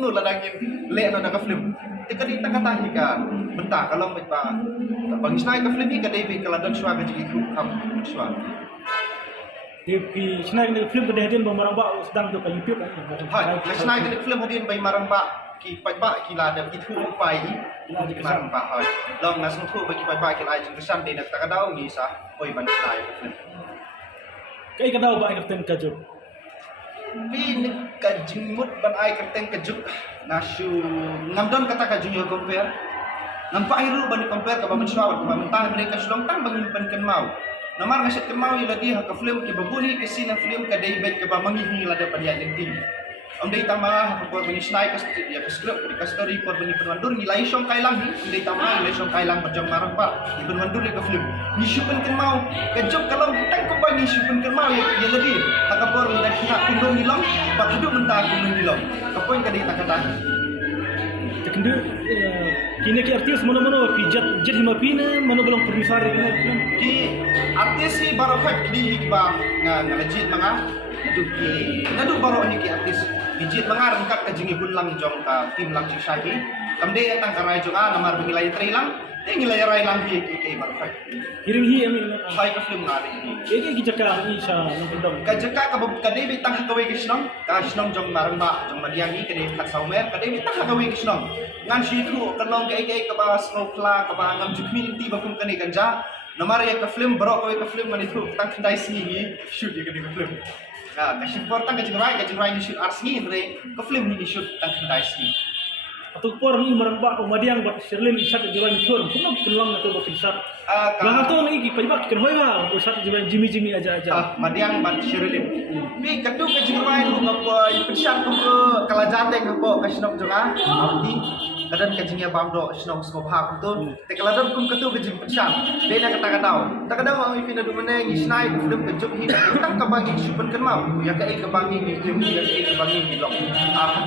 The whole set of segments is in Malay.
nu ladangin le no na ka film tikadi takatahi ka benta kalau met pa bang isnai ka film ka debi kala dan shwa ka ji ku kam shwa Di China ini film kedahdian barang bak sedang tu kat YouTube kan. hai isnai ka film hadin bai marang ba ki pai ba ki la da ki thu pai marang ba hai long na sung thu ba ki pai ba ki lai jing san de na takadau ni sa oi ban isnai ka film Kai kadau ba ai kapten kajuk. Pin ka jingmut ban ai kapten kajuk na shu ngamdon kata ka junior compare nampak iru ban compare ka ba mensyawat ka ba mentah mereka sulong tang bangin ban kan mau namar nga kan mau lagi ha ka film ki babuni ki sina film ka day bet ka ba mangihingi lada pa dia lenting am day tama ha ko bani snai ka ya ka script ka story ko bani penwandur ni lai song kai lang am day tama lai song kai lang pajang marang pa ni penwandur ka film ni syupan kan mau ka jok kalau tang ko ba ni syupan kan mau ya lagi ha ka por ni dak kundong ni long ba hidup mentah kundong ni long ka poin ka day takata Kekendu kini ki artis mana-mana pijat jet 5 pina mana belum permisar ini film. Ki artis si baru fak di ba nga legit mga nadu baru ni ki artis legit mga rangkat ka jingi lang jong ka tim lang si Shaki kamde tang karay jong namar bingilay tray lang ngilay ray lang ki baru fak Hiring hi ami. hay ka film ngari Ege ki jaka ni sa nang ka jaka ka kadebe tang hakaway kisnong ka kisnong jong marang ba jong magyani kade kat saumer kadebe tang hakaway kisnong ngan si tu kanong kay ka ba snowfla ka ba ngam jukmin ti ba kum kani ganja namar ya ka film bro ka film man itu tang kendai sini shoot ya ka film ka support tang ka jingrai ni shoot ars ni re ka film ni shoot tang kendai sini Atau por ni marang ba umadiang ba Sherlin isat jalan tur puno peluang atau ba pisat. Lah tu ni ki pajak kan hoya usat jalan Jimmy aja. madiang ban Sherlin pi kadu ka jingrai lu ngapa pisat ko kalajate ka po ka sinop jonga abdi kadan ka jingya bamdo sinop sko phak tu te kaladon kum katu ka jing pisat be na kata kadau ang ipina du mane ni snai ku film ka jok hi tang ka bangi supan kan mau ya ka ka bangi ni jim ya ka bangi ni lok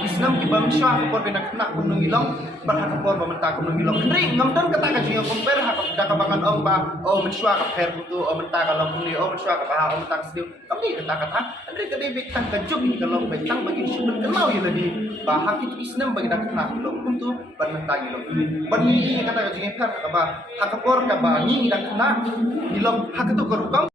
isnam ki bam sha ko be na kena kum nung ilong barha ka por bamenta kum nung ilong ndri ngamdan kata ka jingya compare ha ka ka bangan ong ba o menswa ka per ku tu o menta ka long ni o menswa ka ba o menta sdiu kami kata ndri ka be tang ka jok ni ka long be tang bagi supan kan mau ya lagi ba hakit isnam bagi na kena ilong kum tu ban menta ilong ban ni kata ka jingya per ka ba ha ka por ka ba ni na kena ilong ha ka tu ka rukam